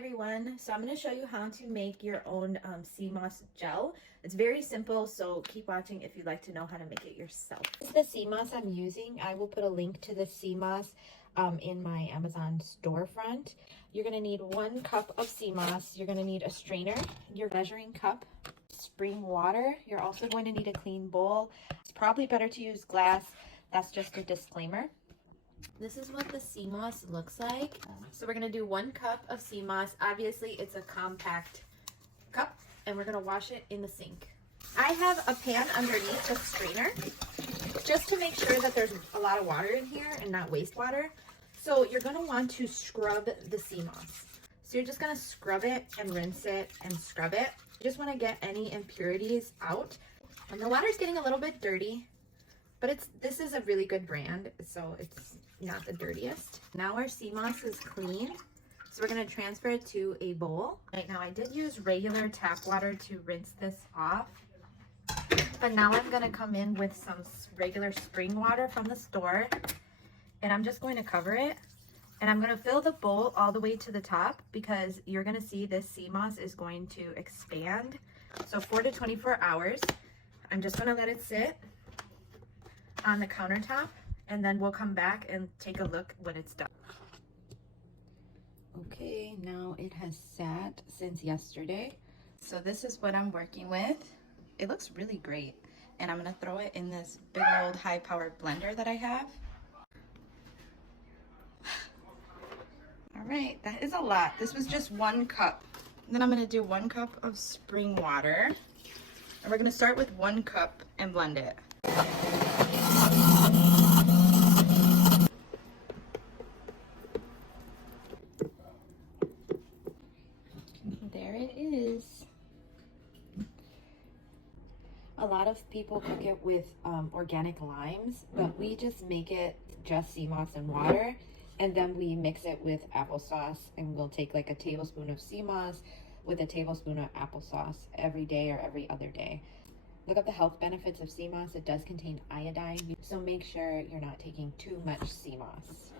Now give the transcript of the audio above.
everyone. So I'm going to show you how to make your own sea moss gel. It's very simple, so keep watching if you'd like to know how to make it yourself. This is the sea moss I'm using. I will put a link to the sea moss in my Amazon storefront. You're going to need 1 cup of sea moss. You're going to need a strainer, your measuring cup, spring water. You're also going to need a clean bowl. It's probably better to use glass. That's just a disclaimer. This is what the sea moss looks like. So we're going to do 1 cup of sea moss. Obviously, it's a compact cup, and we're going to wash it in the sink. I have a pan underneath the strainer just to make sure that there's a lot of water in here and not wastewater. So you're going to want to scrub the sea moss. So you're just going to scrub it and rinse it and scrub it. You just want to get any impurities out. And the water's getting a little bit dirty, but this is a really good brand, so it's not the dirtiest. Now our sea moss is clean, so we're going to transfer it to a bowl. Right now I did use regular tap water to rinse this off, but now I'm going to come in with some regular spring water from the store, and I'm just going to cover it. And I'm going to fill the bowl all the way to the top because you're going to see this sea moss is going to expand. So 4 to 24 hours. I'm just going to let it sit on the countertop, and then we'll come back and take a look when it's done. Okay, now it has sat since yesterday. So this is what I'm working with. It looks really great. And I'm gonna throw it in this big old high-powered blender that I have. All right, that is a lot. This was just 1 cup. Then I'm gonna do 1 cup of spring water. And we're gonna start with 1 cup and blend it. There it is. A lot of people cook it with organic limes, but we just make it just sea moss and water, and then we mix it with applesauce, and we'll take like a tablespoon of sea moss with a tablespoon of applesauce every day or every other day. Look up the health benefits of sea moss. It does contain iodine, so make sure you're not taking too much sea moss.